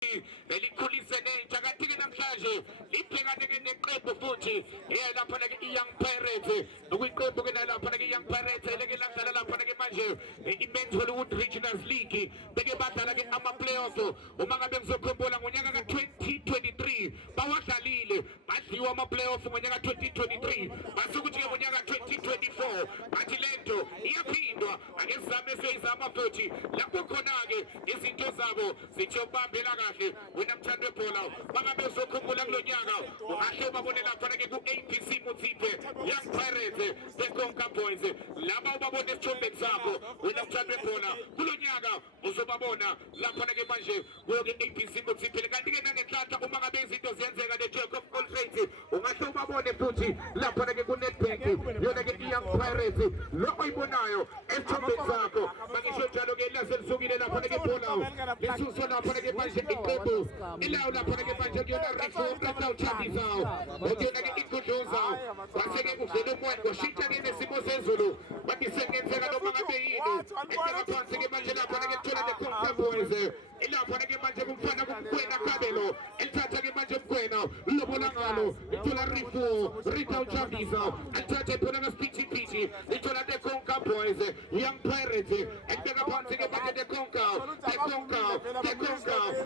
elikhulise nentsha kanti-ke namhlanje libhekane-ke neqembu futhi laphana-ke i-Young Pirates okwiqembu-ke nalaphana-ke i-Young Pirates eleke ladlala laphana-ke manje i-Men's Hollywood Regionals League beke badlala-ke ama-playoff uma ngabe ngizokhumbula ngonyaka ka-2023 bawadlalile badliwa ama-playoff ngonyaka ka-2023 basukuthi-ke ngonyaka ka-2024 bathi lento iyaphindwa ake sizame siyizama futhi lapho khona-ke izinto zabo zithi ukubambela kahle wena mthandi webhola bangabe uzokhumbula kulo nyaka ungahle babone laphana-ke ku-ABC Mothipe Young Pirates beKonka Boys laba ubabone esithombeni sakho wena mthandi webhola kulo nyaka uzobabona laphana-ke manje kuyo-ke ABC Mothipe kanti-ke nangenhlanhla uma ngabe izinto ziyenzeka ne-Jacob Coltrane ungahle ubabone futhi laphana-ke ku-Nedbank yona-ke i-Young Pirates lo oyibonayo esithombeni sakho mangisho njalo-ke laze lisukile laphana-ke ibhola lisuso laphana-ke manje iqembu ilawo laphana-ke manje kuyona reform Chabizayo okuyona-ke inkundluzayo kwase-ke kuvele umoya ngoshintsha-ke nesimo sezulu bathi sekenzeka noma ngabe yini ekungaphansi-ke manje laphana-ke kuthola ne-Konka Boys ilaphana-ke manje kumfana kumkwena kabelo elithatha-ke manje mkwena lobola ngalo ithola Rita Chabizayo alithatha iphona ngasiphithiphithi ithola ne-Konka Boys Young Pirates ekubeka phansi-ke manje ne-Konka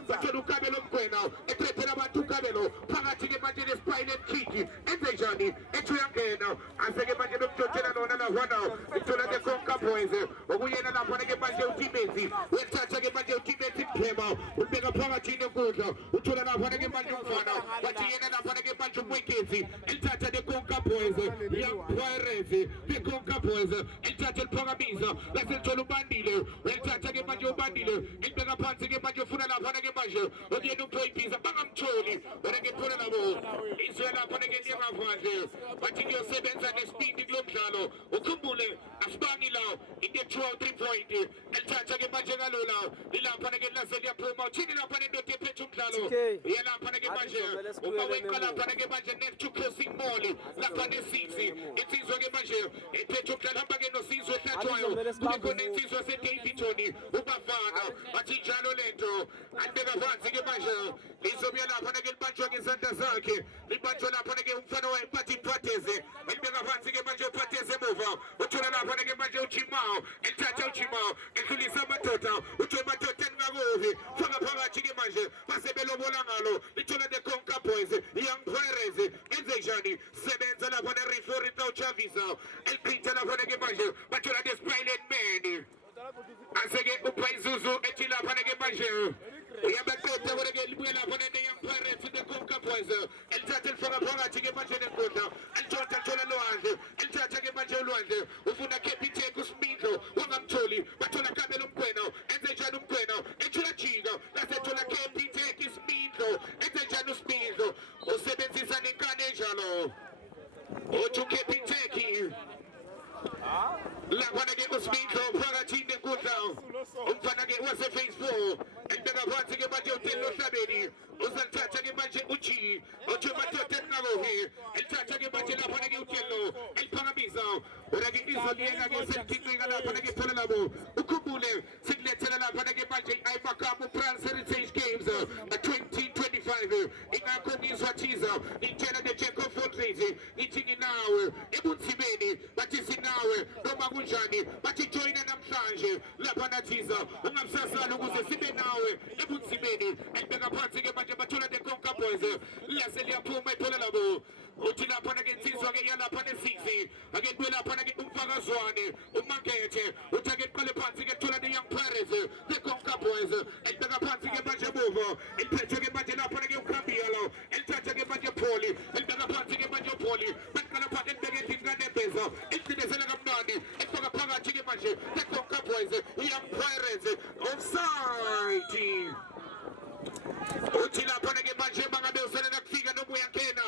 bathola ukabelo mkwena eqethela abantu ukabelo phakathi-ke manje ne-spinal kick enze njani ethi uyangena ase-ke manje nomtshotshela lona lahwana ithola ne-Konka Boys okuyena laphana-ke manje uTimezi welithatha-ke manje uTimezi Mphema ulibeka phakathi nenkundla uthola laphana-ke manje umfana bathi yena laphana-ke manje umwekezi elithatha ne-Konka Boys Young Pirates ne-Konka Boys elithatha eliphakamisa laselithola ubandile welithatha-ke manje ubandile elibeka phansi-ke manje ufuna laphana-ke manje okuyena uPoybiza bangamtholi wena-ke phona labo izwe laphana-ke liyengavandle bathi kuyosebenza nesipindi kulo mdlalo ukhumbule asibangi la into ethiwa u-3 point elithatha-ke manje kalula lilaphana-ke lase liyaphuma uthini laphana into ephethe umdlalo yelaphana-ke manje uma weqa laphana-ke manje ne-2 crossing mall lapha ne-6 insizwa-ke manje ephethe umdlalo hamba-ke nosizwe ehlatshwayo kube khona insizwa se-Davidson ubafana bathi njalo lento alibeka phansi-ke manje lizobuya laphana-ke libanjwa ngezandla zakhe libanjwa laphana-ke umfana wayepathi iphatheze elibeka phansi-ke manje uphatheze emuva uthola laphana-ke manje uJimao elithatha uJimao edlulisa amadoda uthola amadoda engakuvi faka phakathi-ke manje basebelobola ngalo lithola ne-Konka Boys Young Pirates enze njani sebenza lapha ne-Rita Chabizayo eliphitha laphana-ke manje bathola ne-Spinal Man ase-ke uPayizuzu ethi laphana-ke manje uyabaqeda kodwa-ke libuye laphana ne-Young Pirates ne-Konka Boys elithatha elifaka phakathi-ke manje nenkundla alithola lwandle elithatha-ke manje ulwandle ufuna Capitec uSmidlo wangamtholi bathola kabelo mkwena enze njani umkwena ethula jika lasethola Capitec Smidlo enze njani uSmidlo usebenzisa nenkane enjalo uthi uCapitec laphana-ke uSmidlo phakathi nenkundla umfana-ke wase-Phase 4 elibeka phansi-ke manje uTheni Hlabeni uzalithatha-ke manje uthi madoda engakuvi elithatha-ke manje laphana-ke uTheni eliphakamisa wena-ke izoliyeka-ke selithicika laphana-ke phela labo ukhumbule sikulethela laphana-ke manje i-Makamo Brands Heritage Games 2025 ingakho ngizwa thiza ngitshela ne-Jacob Coltrane ngithi nginawe ebunzimeni bathi sinawe noma kunjani bathi joyina namhlanje laphana thiza ungamsasala ukuze sibe nawe ebunzimeni elibeka phansi-ke manje bathola ne-Konka Boys lase liyaphuma iphela labo uthi laphana-ke insizwa-ke yalapha ne-6 ake kubuye laphana-ke umfakazwane umakethe uthi ake kuqale phansi-ke thola ne-Young Pirates ne-Konka Boys elibeka phansi-ke manje emuva eliphethe-ke manje laphana-ke uKhabiyalo elithatha-ke manje Pholi elibeka phansi-ke manje uPholi baqala phansi elibeke endini kaNebeza elicinezela kamnandi elifaka phakathi-ke manje ne-Konka Boys Young Pirates offside uthi laphana-ke manje mangabe uselela kufika noma uyangena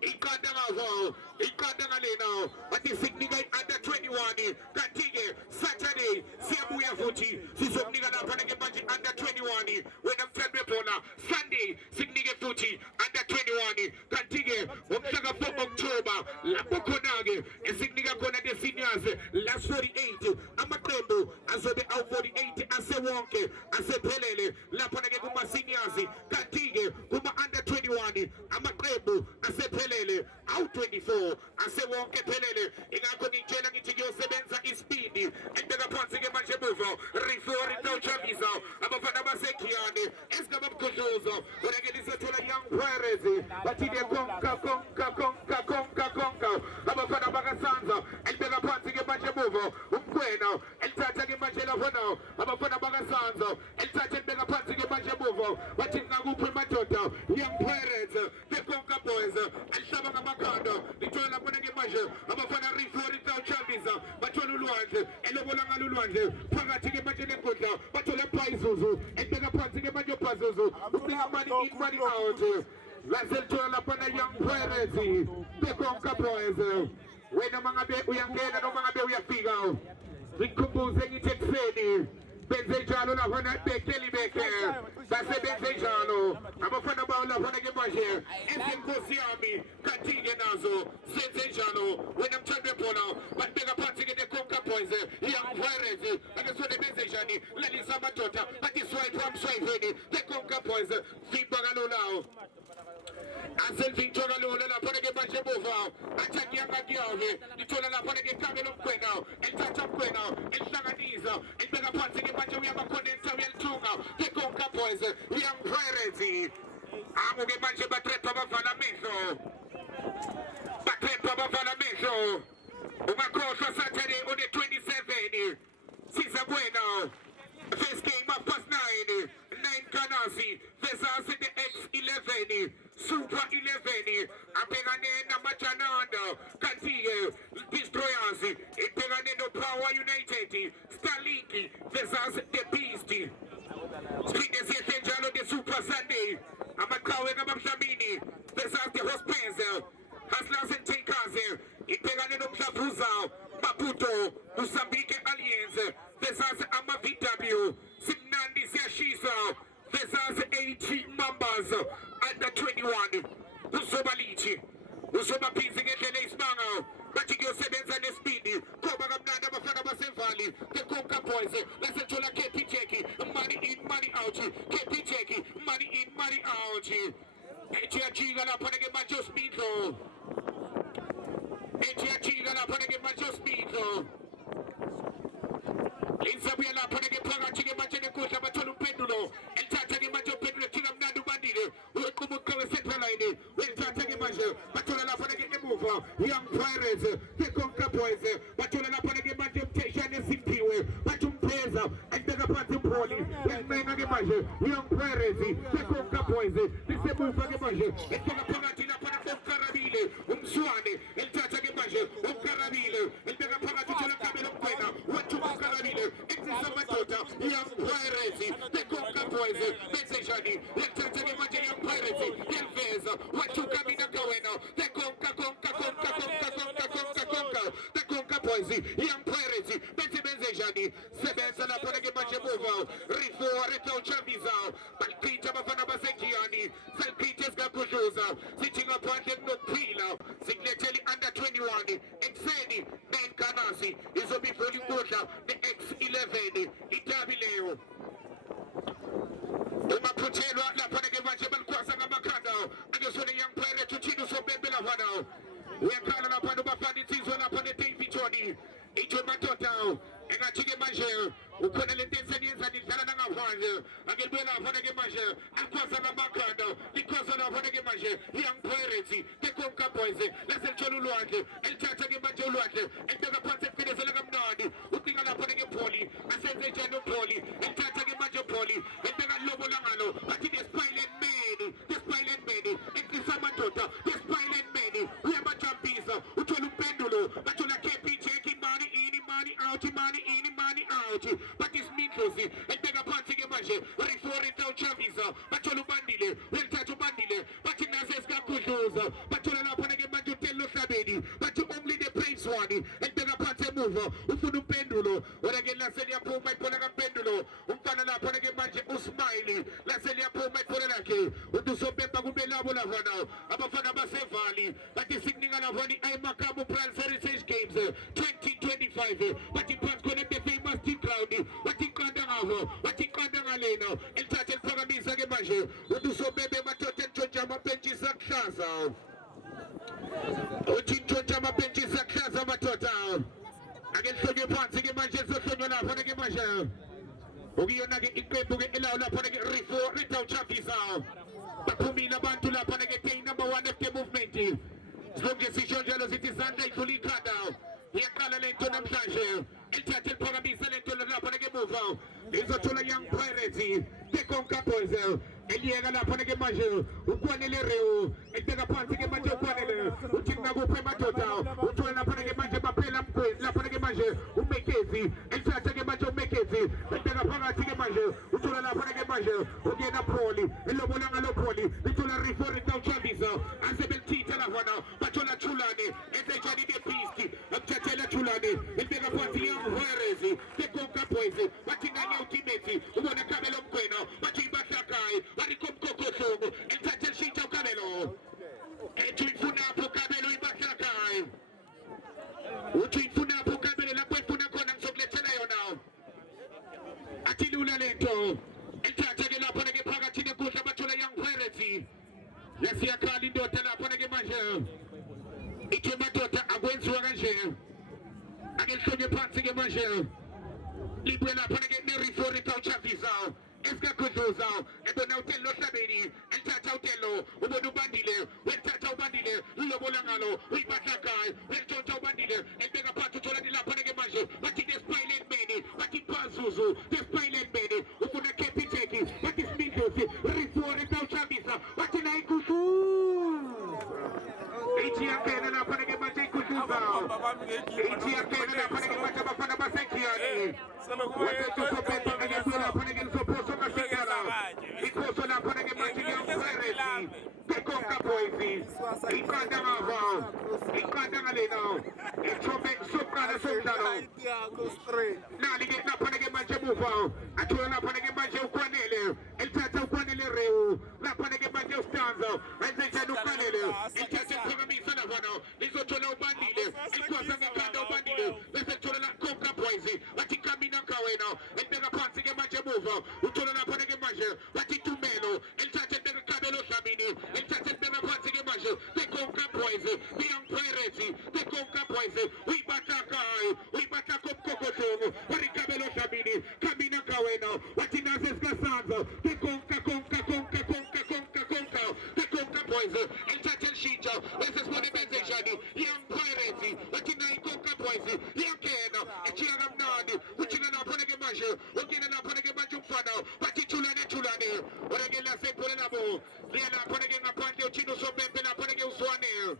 iqanda ngavo iqanda ngalena bathi sikunika i-under 21 kanti-ke Saturday siyabuya futhi sizokunika laphana-ke manje under 21 wena mthandi webhola Sunday sikunike futhi under 21 kanti-ke ngomhla ka-4 October lapho khona-ke esikunika khona ne-seniors last 48 amaqembu azobe awu-48 asewonke asephelele laphana-ke kuma-seniors Kujuzo, unagelisa tula Young Perez, batide konka, abafana bagasanza, elbega phansi ke manje muvo, umkwena, elithatha ke manje lapho abafana bagasanza, elithatha elbega phansi ke manje muvo, bathi ngakuphi madoda, Young Perez, the Konka Boys, alihlaba ngamakhanda, lithola lapho ke manje, abafana Rifori Chambiza, bathola ulwandle, elobola ngalulwandle, phakathi ke manje nenkundla, bathola Phayizuzu, elbega phansi ke manje Phayizuzu, ubika money in money out. Laselithola lapho na Young Perez, the Konka Boys. Wena mangabe uyangena noma ngabe uyafika ngikubuze ngithi ekseni benze njalo lapha na bekeli beke base benze njalo abafana bawo lapha ke manje ezinkosi yami kathike nazo senze njalo wena mthande bona batbeka phansi ke the Konka Boys Young Perez akesone benze njani lalisa amadoda bathi swipe from swipe the Konka Boys fimba kalulawo Aselvin tola lola la pone ke manje bova attack yanga giove lithola la pone ke kamelo mkwena elithatha mkwena elihlanganiza elibeka phansi ke manje uyabakhonekta uyalithunga the Konka Boys Young Perez amuke manje batrepa bavala mehlo ungakhohlwa Saturday on the 27 siza buena. First game of past 9 Kanasi versus the X11 Super 11 apegane na Machananda Kantiye Destroyers ipegane no Power United Starlink versus the Beast Speakers Yenjalo the Super Sunday Amakawe Gamamshamini versus the Hospens Hustlers and Takers ipegane no Mshavuza Maputo Mozambique Alliance versus Amavitabu Simnandi Siashisa versus 18 members under 21 Usobalichi Usobapizi ngendlela isimanga bathi kuyosebenza nespeed ngoba kamnandi abafana basevali the Konka Boys lasethola KP Jackie money in money out KP Jackie money in money out ejiyajika lapha ke manje Smithlo ejiyajika lapha ke manje Smithlo Insabuya lapha ke phakathi ke manje nenkundla bathola umpendulo elithatha ke manje umpendulo thina mnandi ubandile uqhubeka we-central line welithatha ke manje bathola lapha ke emuva Young Perez the Konka Boys bathola lapha ke manje umtheshane esimpiwe bathi umpheza elibeka phansi umpoli lesinenga ke manje Young Perez the Konka Boys lisemuva ke manje elibeka phakathi lapha umkarabile umswane elithatha ke manje umkarabile elibeka phakathi uthola kamelo mkwena wathi umkarabile Young Perez, the Konka Boys, Messejani, let's take a match Young Perez, Elvez, what you come in a goeno, the Konka, the Konka Boys, Young Perez, Messejani, Sebenzana Panagimajamova, Rifo, Reto Chaviza, Balpita Bafanabasekiani, Salpitas Gakujosa, sitting upon the Nopila, signaturely under 21, Exeni, Ben Kanasi, is a before you go the X11, Itabileo. Umaputelo la panege majebal kwasa ngamakanda angesone Young Perez tuchino so bembela wana uyakhala lapha nobafana insizwa lapha neTV Joni ijo matota engachike manje ukhona lento eseniyenza nidlala nangaphandle angelibuyela lapha ke manje akwasa ngamakanda likwasa lapha ke manje Young Perez the Konka Boys laselithola ulwandle elithatha ke manje ulwandle elibeka phansi efinezela kamnandi ucinga lapha ke Poli asenze njani uPoli elithatha ke manje uPoli elibeka lobo langalo athi the Spilent Man ekisamatoda the Spilent Man uyabajambisa uthola umpendulo bathola KP Jackie money in money out but is Mitlosi elibeka phansi ke manje Rifori Chaviza bathola ubandile welithatha ubandile bathi nase sikakudluza bathola lapha ke manje uTelo Hlabeni bathi only the praise one elibeka phansi emuva ufuna umpendulo wena ke laseliyaphuma ibhola kampendulo umfana lapha ke manje uSmile laseliyaphuma ibhola lakhe uDusopemba kube labo lavana abafana basevali bathi sikunika lavani ayimakamu Pride Heritage Games 2025 bathi phansi khona the famous T-Crown bathi iqanda ngavo bathi iqanda ngalena elithatha eliphakamisa ke manje uDusopemba madoda entshontsha amabhentshi sakuhlaza uthi ntshontsha amabhentshi sakuhlaza madoda ake lihlonywe phansi ke manje sohlonywa lapha ke manje Ukiona ke ikwebuke ila lapha ke rifo retail chapisa. Baphumile abantu lapha ke team number 1 FK movement. Zonke sisho njalo sithi Sandra ifulikhanda. Iyaqala lento namhlanje. Elithathe liphakamise lento lapha ke emuva. Izothola Young Pirates. Tekonka Boys. Eliyeka lapha ke manje. Ukwanele Reu. Ebeka phansi ke manje ukwanele. Uthina kuphe madoda. Uthola lapha ke manje baphela mkhwezi lapha ke manje umekezi. Elithathe ke manje umekezi. Ebeka phakathi ke manje. Uthola lapha ke manje ungena Poli. Elobona ngalo Poli. Uthola Rifori Tawchavisa. Asebelithitha lapha. Bathola Chulane. Ezejani ke Beast. Akuthathela Chulane. Ebeka phansi Young Pirates. Tekonka Boys. Bathinganya ultimate. Ubona Kabelo Mkwena. Bathi Bahlakai. Barikomkokosogo. Elithathe Shita Kabelo. Etuyifuna apho Kabelo ibahlakai. Utuyifuna apho Kabelo lapho efuna khona ngizokulethela yona. Athilula lento. Elithathe ke lapho ke phakathi nekudla bathola Young Pirates. Yasiyakhala indoda lapho ke manje. Ithi madoda akwenziwa kanje. Akehlonye phansi ke manje. Libuye lapha ke nerifori Tawchavisa. Esikakhuduza ebona uTelo Hlabeni elithatha uTelo ubona ubandile welithatha ubandile lobola ngalo uyibahlakai welithatha ubandile ebeka phansi uthola lapha ke manje bathi Despilent Man bathi Pazuzu Despilent Man ufuna Capitec bathi Smithers Rifori Tawchavisa bathi Naikuzu ithi yakena lapha ke manje ikuduza ithi yakena lapha ke manje bafana basekhiyani wasethu Ikoso la pone ke manje Young Pirates. Tekonka Boys. Ikanda ngava. Ikanda ngalena. Ichobe soprano soprano. Nali ke lapha ke manje muva. Athola lapha ke manje ukwanele. Elithatha ukwanele Reu. Lapha ke manje ustanza. Enze ukwanele. Elithatha ukhamisa lapha. Lizothola ubandile. Elikwaza ngekanda ubandile. Bese thola la Konka Boys. Bathi kamina kawena. Elibeka phansi ke manje muva. Uthola lapha ke manje. Bathi Tumelo. Elithatha beka Kabelo Dlamini. Elithatha beka phansi ke manje. Tekonka Boys. The Young Pirates. Tekonka Boys. Uyibathakai. Uyibathaka Kokotongo. Bathi Kabelo Dlamini. Kamina kawena. Bathi Nazes Kasanza. Tekonka Konka. Tekonka Boys. Elithatha Shita. Bese sibone benzejani. Young Pirates. Bathi Nayikonka Boys. Yakena. Echiyaga mnandi. Uchinga lapha ke manje. Ukina lapha ke manje umfana. Bathi Chulane. Oregela sepole nabo. Lia lapha ke ngaphandle uchino sobembe lapha ke uswane.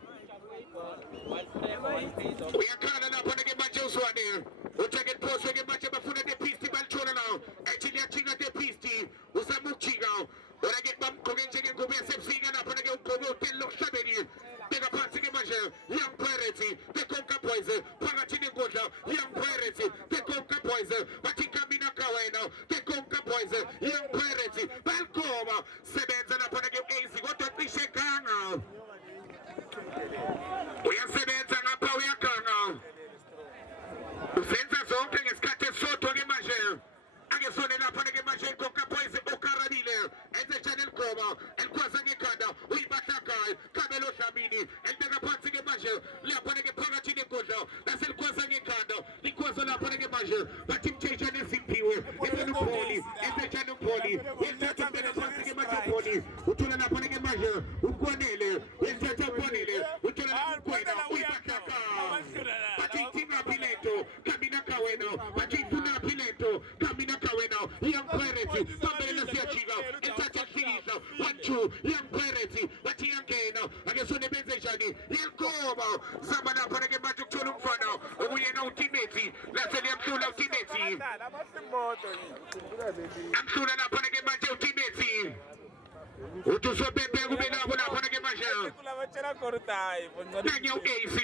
Uyakhala lapha ke manje uswane. Utake poso ke manje bafuna de pisti balchona now. Actually achinga de pisti. Usamuchiga. Orage bamgqoke njenge ngobe yasefika lapha ke ugqoke uTelo Hlabeni. Beka phansi ke manje Young Pirates. Tekonka Boys. Phakathi nengodla Young Pirates. Tekonka Boys. Bathi kamina kawena. Tekonka Boys. Young Pirates. Balkoma sebenza lapha ke AC kodwa cishe ganga. Uyasebenza ngapha uyaganga. Usenza zonke ngesikhathi esodwa ke manje. Ake sone lapha ke manje Konka Boys okaradile. Enze channel koma elikwaza ngekhanda uyibahlakai Kabelo Dlamini elibeka phansi ke manje lapha ke phakathi nengodla laselikwaza ngekhanda likwaza lapha ke manje bathi mthetha nesimpiwe ezenu Poli enze channel Poli elithatha ubeka phansi ke manje Poli uthola lapha ke manje ukwanele elithatha ukwanele uthola lapha ukwena uyibahlakai bathi tinga pilento kamina kawena bathi funa pilento kamina kawena Young Pirates bambele siyachiga elithatha Silisa 1-2 Young Pirates bathi yangena ake sone benzejani yelkoma zama lapha ke manje ukuthola umfana okuyena ultimate lase liyamhlula ultimate amhlula lapha ke manje ultimate utusobebe kube lapha ke manje nanya uAC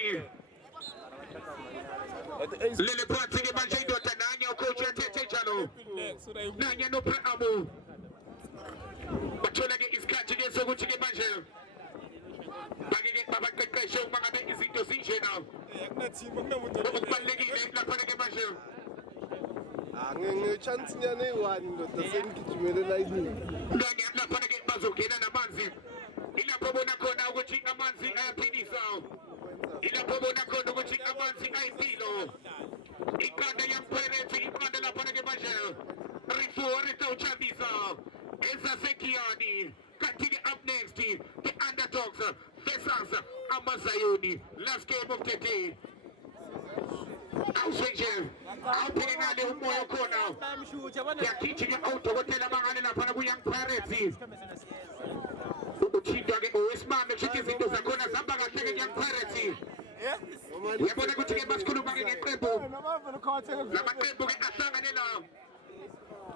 lele phansi ke manje indoda nanya ucoach yathethe njalo nanya no preamu bathola ke isikhathi ke sokuthi ke manje bake babaqeqeshe uma ngabe izinto zinjena okubalekile lapha ke manje ngechance nyane eyi-1 ndoda sengigijimele layinini nanya lapha ke bazongena namanzi ilapho bona khona ukuthi amanzi ayaphilisa ilapho bona khona ukuthi amanzi ayimpilo iqanda Young Pirates iqanda lapha ke manje Rito Chavisa, Esa Sekiani. Continue up next, the underdogs versus Amasayoni. Last game of the day. I'll switch you. I'll pay a little more corner. They're teaching you out to what they're going to have young parents. Usman, the chickens in the corner, somebody taking young parents. We're going to go to get Masculu back in Crebo. Lamakrebo at Sanganella.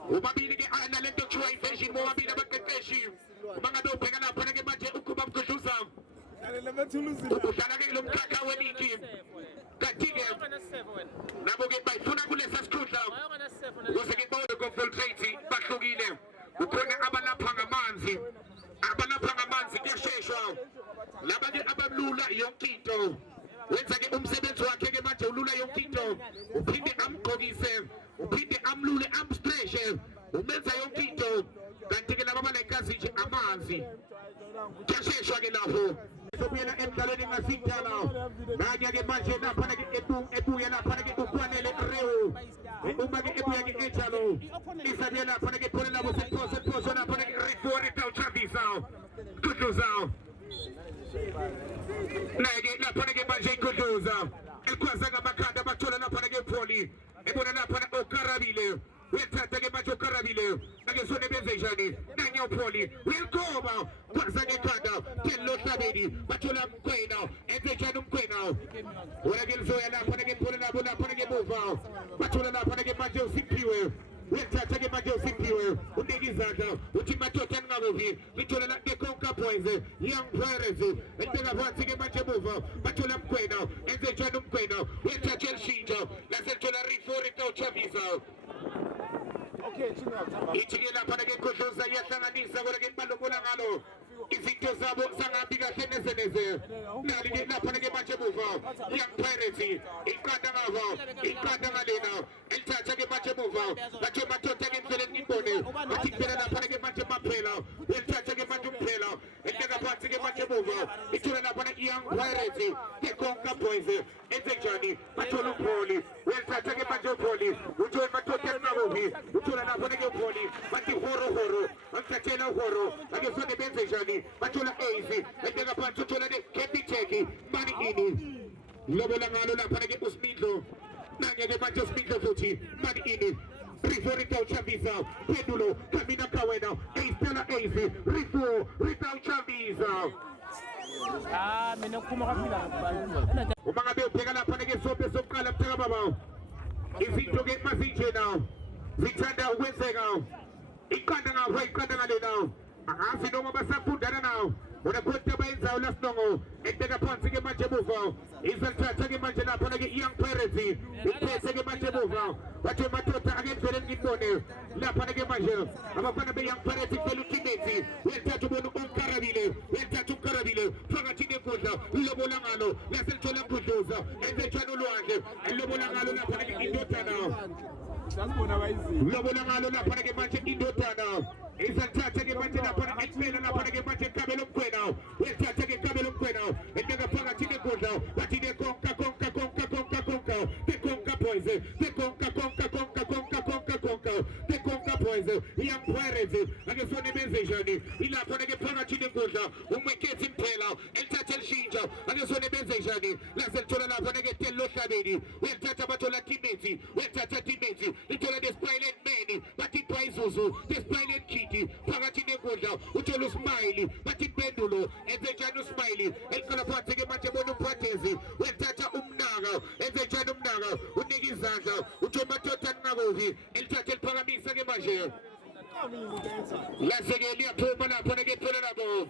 Umabili and a little choice, and she will be the Bakashi. Mangado Pegana, Panagamatch, Ukubam Kutusa. Utanagilum Kakawiki. Katigam. Now get by Funagules as Kuta. Was a get more to go full trade, Bakugile. Ukona Abana Pangamanzi. Abana Pangamanzi, Yashesha. Labadi Abalula, Yonkito. Let's get Seven to Akegamacha, Lula Yonkito. Upinde Amkogise. Upinde Amlule Amstration. Umenza Yonkito. Kantige na mama na kazi Amanzi. Yashesha Gelaho. So we are entering a seat now. Naga get Maje na Panagi Ebu Yana Panagi Upanele Reo. Umagi Ebu Yagi Echalo. Isabella Panagi Purilla was a person up Panagi Recorded out Chavisa. Kutuza. Nagi na Panagi Maje Kutuza. El Kwazaga Makada Batola na Panagi Poli. Ebona na Panagi Okarabile. We'll take a macho Carabile, against the Bezajani, Daniel Poli, we'll go about Quazagata, Tello Sabedi, Batola Quena, and the Janum Quena. When again Zoya Panagi Purana Panagi Bova, Batola Panagi Majo Sipiwe, we'll take a Majo Sipiwe, Udizaka, Uchimato Tangavi, Mitola de Conca Poise, young parents, and then about to get Majo Bova, Batola Quena, and the Janum Quena, we'll take El Shinjo, let's enter a reform Chavisa. Ichigela panage kujuza yasanganisa gorege balukula ngalo izitho zabo sangabiga seneseneze nali na panage machebuva young pirates ikanda ngalena elithatha ke machebuva bathe matotha ke mfele ngibone bathi phela na panage mache maphela elithatha ke mache kuphela eliteka phansi ke machebuva ithola na panage young pirates ke konka boys ezejani bathola upholi elithatha ke mache upholi uthola matotha ngabo uthola na panage upholi bathi horo antatshela horo akefone benzejani bathola easy eliteka phansi uthola ne kepiteki mani ini lobola ngalo lapha ke uSmidlo nanye ke manje uSmidlo futhi mani ini Riforito Chavisa Pendulo Camina Kawena Estela Easy Rito Chavisa mina kuma kapila umanga be upheka lapha ke sope sokuqala kutheka baba izinto ke mazinje now zithanda ukwenzeka iqanda ngale now angazi noma basafundana now unakuthi bayenzayo lasinongo ekubeka phansi ke manje emuva izalithatha ke manje lapha ke young parents iphethe ke manje emuva bathe madoda akendleleni ngibone lapha ke manje abafana be young parents icela uTimothy uyathatha ubona ukarabile phakathi nekudla lobola ngalo laselithola nkudluza enzetshana ulwandle lobola ngalo lapha ke indodana lobola ngalo lapha ke manje indodana izalithatha ke manje lapha ekubela lapha ke manje kabelo mkwena uyathatha ke kabelo mkwena endeka phakathi nekudla bathi konka boys konka boys young parents akefone benzejani ilapha ke phakathi nekudla umwekethi imphela elithatha elishinja akefone benzejani laselithola lapha ke tello hlabeni uyathatha bathola Timothy uyathatha Timothy lithola despailed men bathi Paizuzu despailed kitty phakathi nekudla uthola uSmile bathi Pendulo enzejani uSmile elikhala phansi ke manje bona umphathezi uyathatha umnaka enzejani umnaka unika izandla uthola madoda nqabovi elithatha eliphakamisa ke manje laseke liyaphuma lapha ke thola labo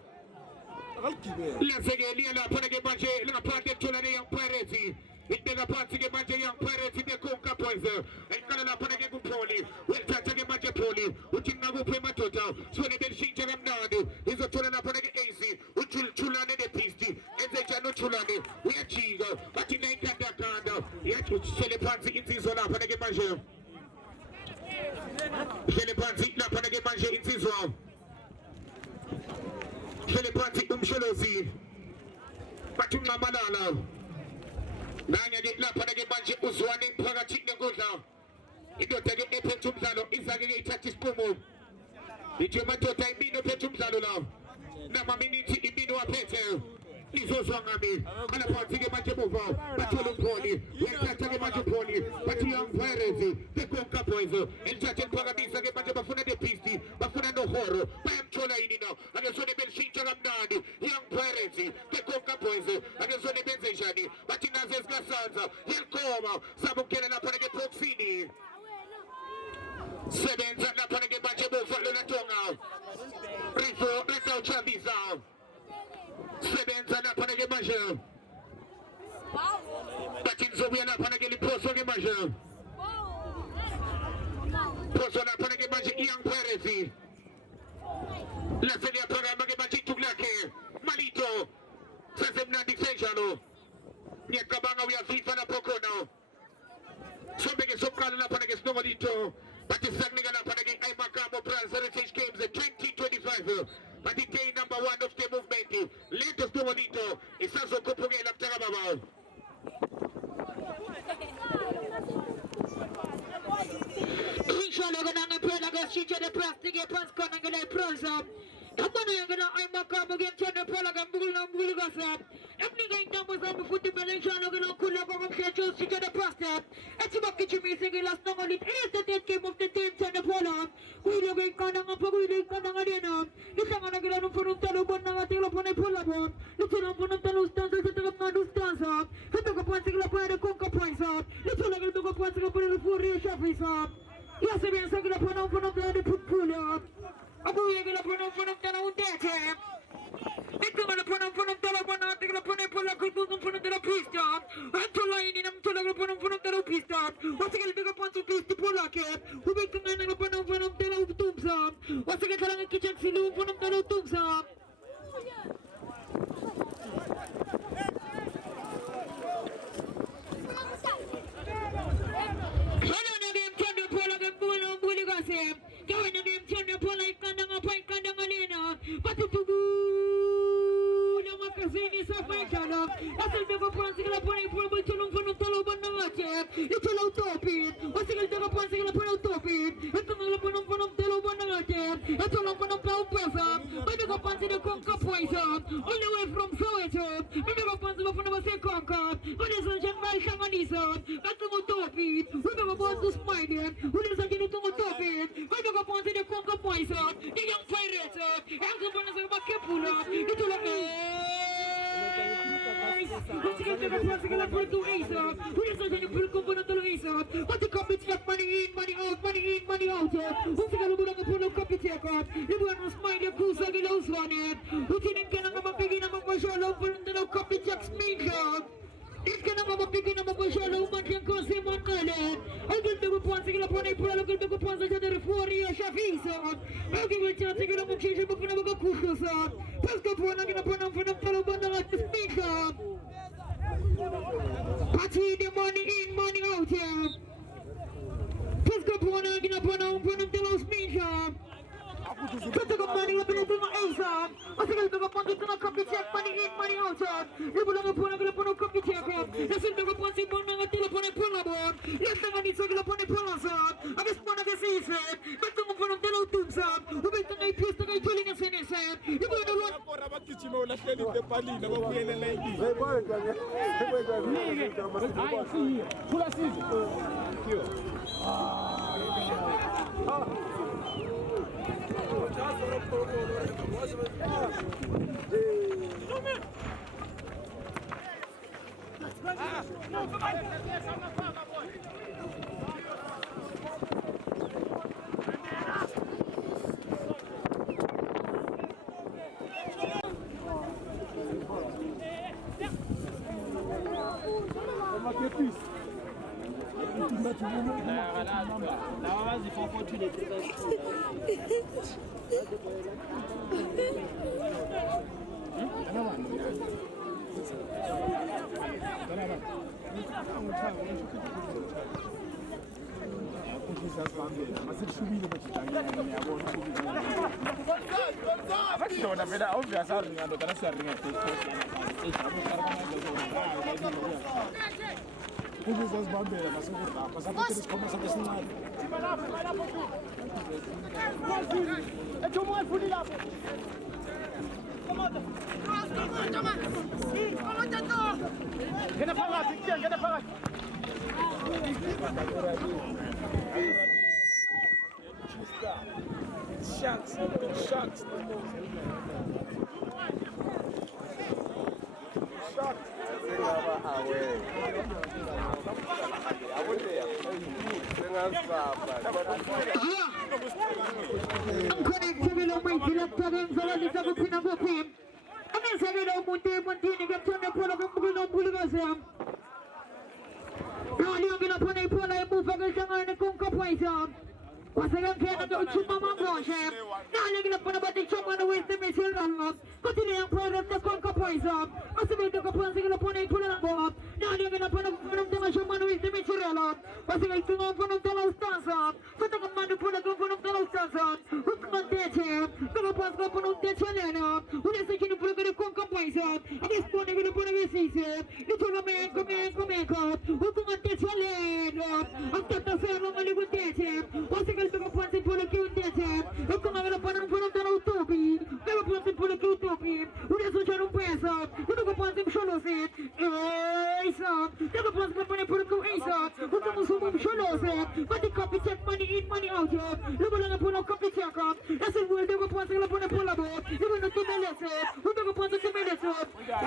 laseke liya lapha ke manje lingaphandle thola ne young pirates Itega phansi ke manje young pirates bekonka boys elikhala lapha ke kupholi welithatha ke manje pholi uthi ngakuphe madoda sone belishintsha kamnandi izothola lapha ke AC uthulane nepisti enzejani uthulane uyajika bathi nayikanda yathi ushele phansi insizwa lapha ke manje shele phansi lapha ke manje insizwa shele phansi umsholozi bathi ungamalala nanye ke lapha ke manje uzwane phakathi nekudla indodake ephethe umdlalo izake-ke ithatha isiphumo ije madoda imini ophethe umdlalo lawo namaminithi imini waphethe izozwa ngami alaphansi-ke manje emuva bathola umpholi uyathatha-ke manje upholi bathi young pirates the Conca boys elithathe liphakamisa-ke manje bafuna nebeast bafuna nohoro bayamthola yini na akezone belishintsha kamnandi young pirates the Conca boys akezone benze njani bathi nazo ezikasanza yelikhoma zama ukungena lapha-ke eproxini sebenza lapha-ke manje emuva lona tonga rifo chabiza sebenza lapha-ke manje bathi nizobuya lapha-ke liphoso-ke manje phoso lapha-ke manje i-young pirates lase liyaphakama-ke manje ituku lakhe malito sesemnandi kusenjalo ngiyacabanga uyafifa lapho khona sobe-ke sokuqala lapha-ke sinongolito bathi sisakunika lapha-ke iMakamo Brands Heritage Games 2025 bathi day number 1 of the movement lento sinongolito isazokhuphukela buthakababa Inshallah gonna ngempela ke sitshe le plastic ephansi khona ngele prosa Yabona yangena iMakamo ke mthando phela kambukulu nambukulu kasap Emnika intambo zami futhi phela inshallah ke nokhula komhletho sitshe le plastic ethi bagijimise ke last nongolito is the dead game of the team mthando phela kuyilo ke iqanda ngapha kuyilo iqanda ngalena lihlangana ke lana mfuna umntalo ubona ngathi lapha nephula bona lithela mfuna umntalo ustanza sethe kamnandi ustanza sethe kaphansi ke lapha ne Conca points lithela ke lokho phansi ke phela lifuri shafisa yasebenza ke lapha mfuna umntalo phuphula abuye ke lapha mfuna umntalo untethe Icuma lapha mfuna umntalo bona ke lapha nephula kubuza mfuna umntalo pista athola yini namthola lapha mfuna umntalo pista wasikele beka phansi pista phula ke ubecingana lapha mfuna umntalo utumsa wasikele thala ngekitchen silu mfuna umntalo utumsa Uzazibambela ngasekudapha saphethe isikhoma sakhe esincane. Ethomo efuni lapho. Ngena phakathi, ngena phakathi. Sharks. Wasagangkena do chumama boshe. Naligla pona bati chumana weste mesil ranga. Kotile yang pora te konka poisa. Asibete ko pon sigla pona ipula bo. Naligla pona pona te chumana weste mesirela. Wasagal tungo pona tala ustansa. Fata ko manu pona ko pona tala ustansa. Hukman teche. Ko pas ko pona teche lena. Ule se kini pona ko konka poisa. Adis pona gila pona vesise. Nitola me ko. Hukman teche lena. Akta se lo mali ko teche. Wasagal to ko pon se pona ki teche. Hukman gila pona tala utopi. Gila pon se pona ki utopi. Ule so charo pesa. Uno ko pon se sholosit. Isa. Gila pon se pona ko isa. Hukman so mo sholose. Pati copy check money in money out. Luego la pona copy check up. Ese vuelve ko pon se la pona pola bo. Luego no te melese. Uno ko pon se melese.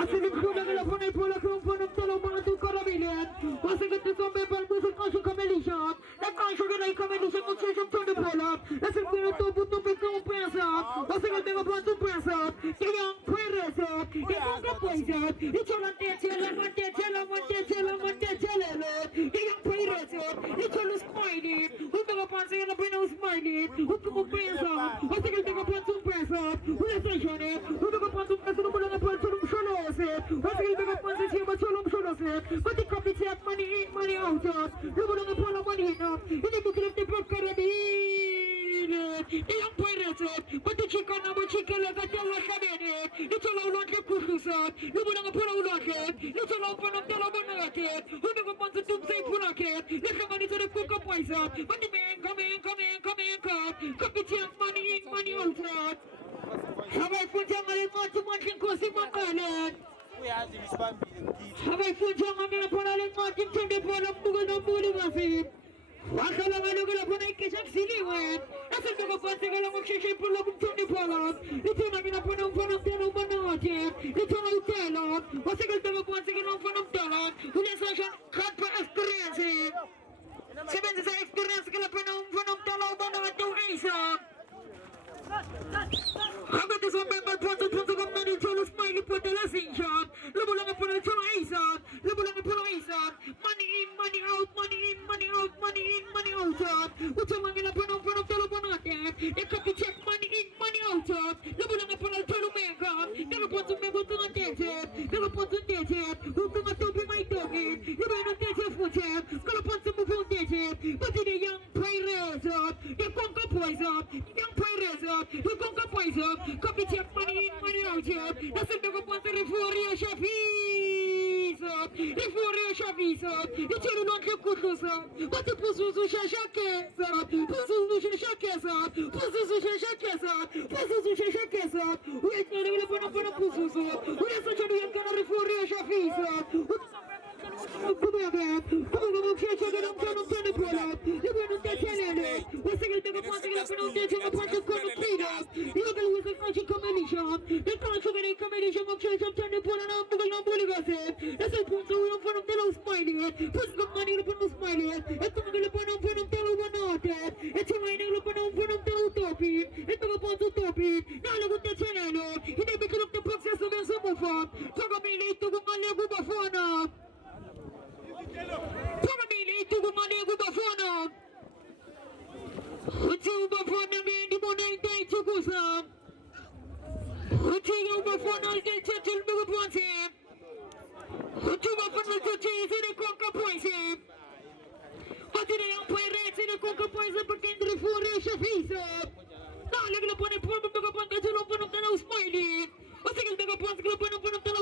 Ase ni pona la pona pola ko pona telo mo tu korabile. Wase ke te sombe pal muso ko kamelisha. La kancho ke na kamelisha mo che jom tone pola. Ese vuelve to buto pe ko pensa. Wase ke te ko pon tu pensa. Que yang puerese. Que con que poisa. Y chola te chela monte chela lo. Que yang puerese. Y chola smiley. Uno ko pon se la pena smiley. Uno ko pensa. Wase ke te ko pon tu pensa. Uno se jone. Uno ko pon tu pensa no pon tu sholose. Wase ke te ko pon se chima sholose. But the copy check money in money out. Luego la pona money in. Y te ko te por carabine. Y yang puerese. But the chica na mo chica la ta la sabene. Y chola ulon ke kususa. Luego la pona ulon ke. Y chola pona tela bona ke. Uno ko pon tu se pona ke. Listen money to the cook up poisa. But the man come in. Copy check money in money out. Habay funja ngale mo tu mo kin ko si mangale. Habay funja ngale pona le mo tim tende pona bugul wasi. Wakala ngalo gala pona ikeshak sili we. Asa ko pante gala mo sheshe pona tende pona. Ito na mina pona telo bona ate. Ito na utelo. Wasi gal tego pante gala pona telo. Ule sa sha khat pa experience. Sebenza sa experience gala pona telo bona ate isa. Haga de son member ponto con mani cholo smiley put la sinja. Luego la pona cholo isa. Money in, money out. Money out. Uto mangila pona telo bona ate. E copy check money in, money out. Luego la pona telo mega. Luego ponto mega to atete. Luego ponto tete. Uto ma topi mai topi. Luego no tete fute. Luego ponto mo tete. But the young pirates. The conquer poison. Young pirates. The conquer poison. Copy check money in, money out. That's the big ponto refuria chafisa. Refuria chafisa. The children don't look good. But the puzzle shakesa. Wait, no, pona puzzle. We are such a young refuria chafisa.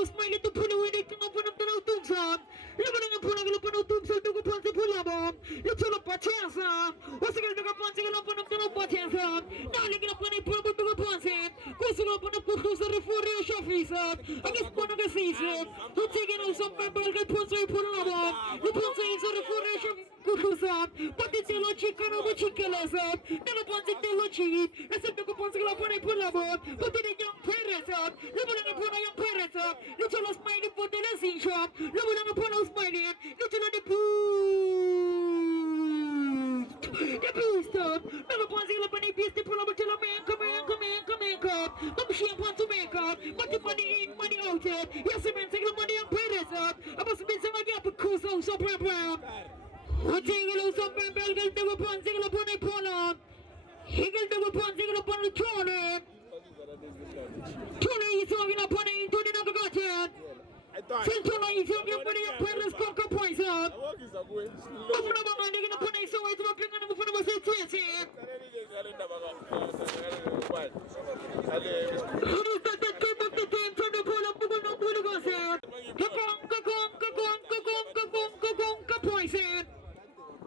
Smiley to put away the What's going to go on? Sing up on the buttons up. Now looking up on the problem to go on. What's up on the photos of the four-year office up? I guess one of the season. Who's taking on some people get put on the Ponce of the four-year but it's a lot chicken over chicken up. Never wants it to cheap. Let's look upon the pony pull up. But the young parents up. Living upon a young parents up. Little us minded for the lesson shop. Living upon us minded. Little of the boo. The boo stop. Never wants the company piece to pull up until a man come in. But she wants to make up. But the money in, money out. Yes, I'm taking the money and parents up. I must have been some again because so brown. Jingle some belgal to upon single upon a polo. Higgle to upon single upon the tone. Tony is talking upon it into the Nagagat. Central is talking upon a perilous conquer points up. Open up on the upon a so it's working on the front of a city. Who is that came up the team to the pull up the one of the gossip?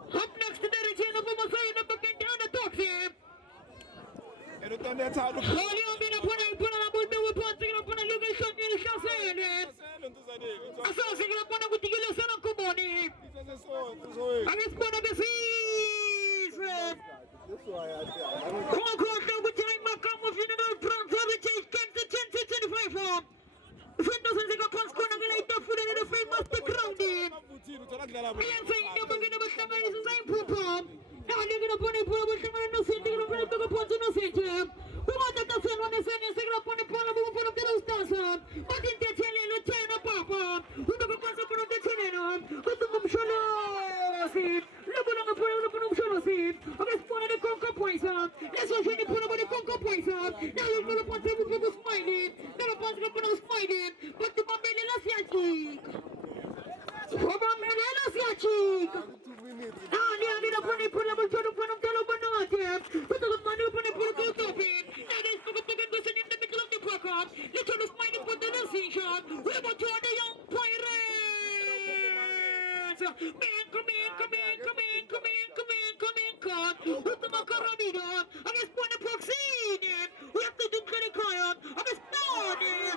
Up next to the region of Masai, up and down the toxic. Holy on the put the punching upon a little shot in the chassis. I saw singing upon a particular son of Kuboni. I guess one of the seas. Come on, with time, come with you, France, came to 10-25. Friend doesn't take a punch, going to get the foot in the famous the grounded. I am saying, never get about the man is the same pop. Now they're going to put a problem with no city, they're going to put a punch in the city. Who wanted to send on the sun and sing up on the problem of the stars? But in the channel, no China Papa. Who took a punch upon the channel? Who took a sholo seat? Look on the point of the sholo seat. I guess one of the conquer points up. Let's watch any point about the conquer points up. Now you're going to punch every people smiling. Never punch up on us smiling. But the Bambela Siachi. Bambela Siachi. Ah, they're going to put a pull up on the Telebanate. Put the money upon a pull up on it. And it's going to put a person in the middle of the program. Little smiling for the nursing shop. We're about to the young pirates. Come in. With the Macarabino. I guess one of Proxine. We have to do the client. I guess Bonnie.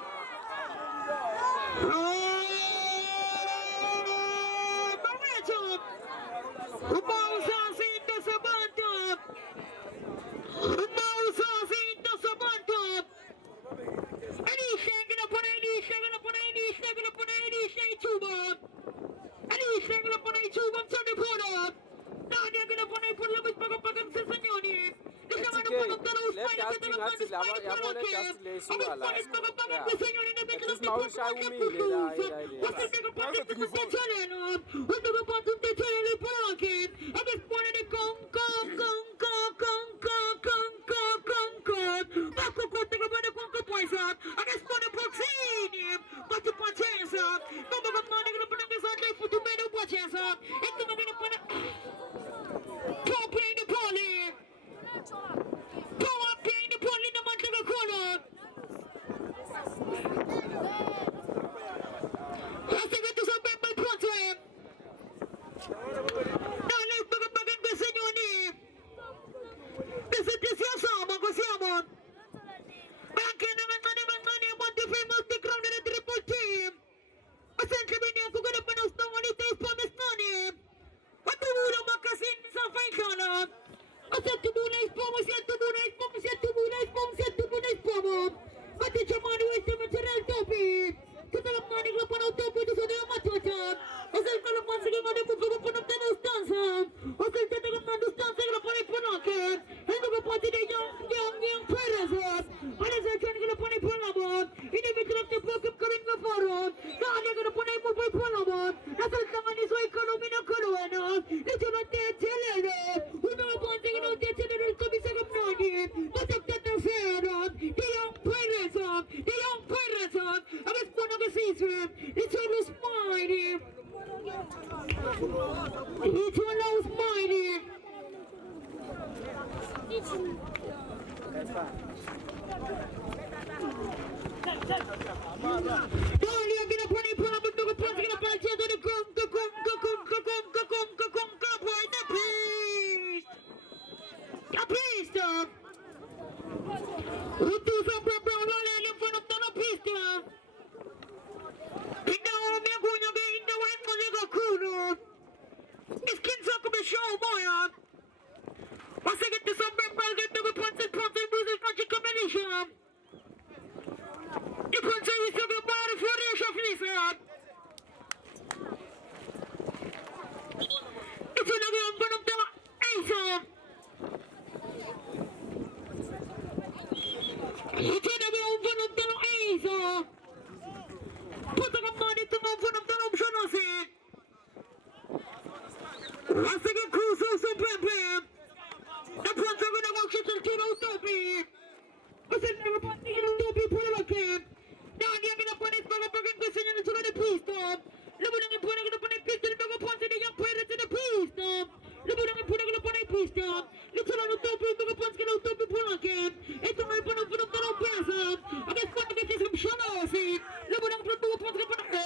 Nation. The country is talking about the Federation of Lisa. It's another one of the Ace. It's another one of the Ace. Put the money to one of the option of it. Once again, Crusoe, so bam. The punch of the workshop to Toby. I said, never put me in a Toby Pulakan. Now I'm going to put it back up again to the priest. Living and putting it upon a pistol, never punching the young pirate to the priest. Living and putting it upon a priest. Little on the Toby, the punch can out Toby Pulakan. It's a weapon of the Pulakan. I guess one of it is from Shanosi. Living and putting the punch upon a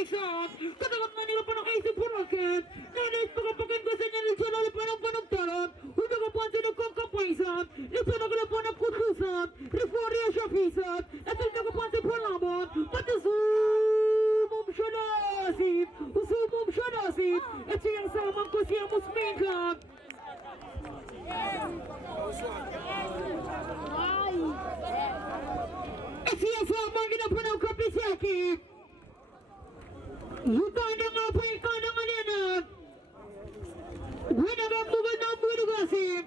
Ace. Cut the money upon a Ace Pulakan. Now let's put up again the little upon a Tara. Who took upon the Coca Paisa. Little upon a Kutusa. Reforia Shafisa. And then took upon the Polamo. But the Zoom Shadasi. Zoom Shadasi. It's the young Uncle Siamus Minka. It's the young Mangina Pano Kapisaki. You find them up in Kandamanina. When I'm moving up with the gossip.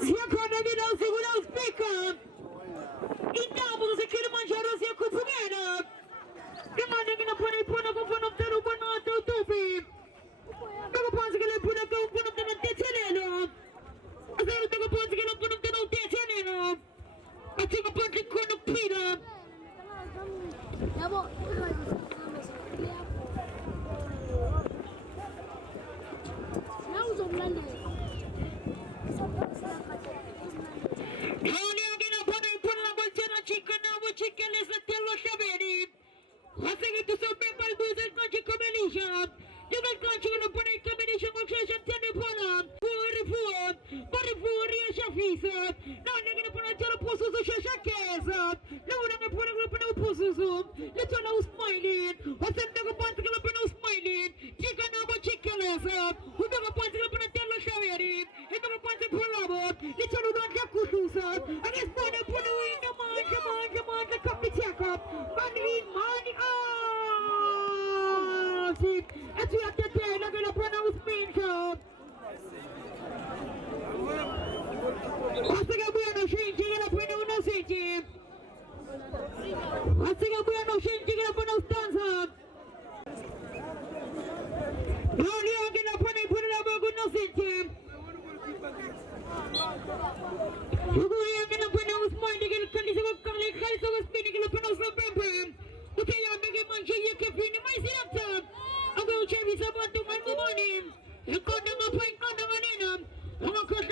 Siakana did also without speaker. In double the Kilimanjaro Siakupugana. Demanding a pony put up of the Rubanato Topi. The Ponsical put up one of the Teteleno. I said the Ponsical put up the Teteleno. I took a bunch of corn of Peter. Chicken is a Telo Shabedi. I think it is a people who is a country combination. You can country in a body combination of Session Tenepona, Reform, but if we are Shafisa, now they're going to put a telepost of Shashakes. No one ever put a group of posters. Little no smiling. What's the dog upon the group of smiling? Chicken over chicken is up. Who took a point of a Telo Shabedi? He took a point of Pulabo. Little don't get Kutusa. I guess one of Pulu in the mind, come on, the cup to check up. Money. As we have to tell, I'm going to pronounce Minka. I think I'm going to change it up when I'm saying. I think I'm going to change it up when I'm standing. No, I'm going to put it up when I'm saying. You're going to pronounce mine, you're going to condition of calling, guys, I was speaking of pronounce the membrane. Okay, I'm making my sure you can feel my setup. I'm going to check this up to my morning. You got them up and got them in. I'm going to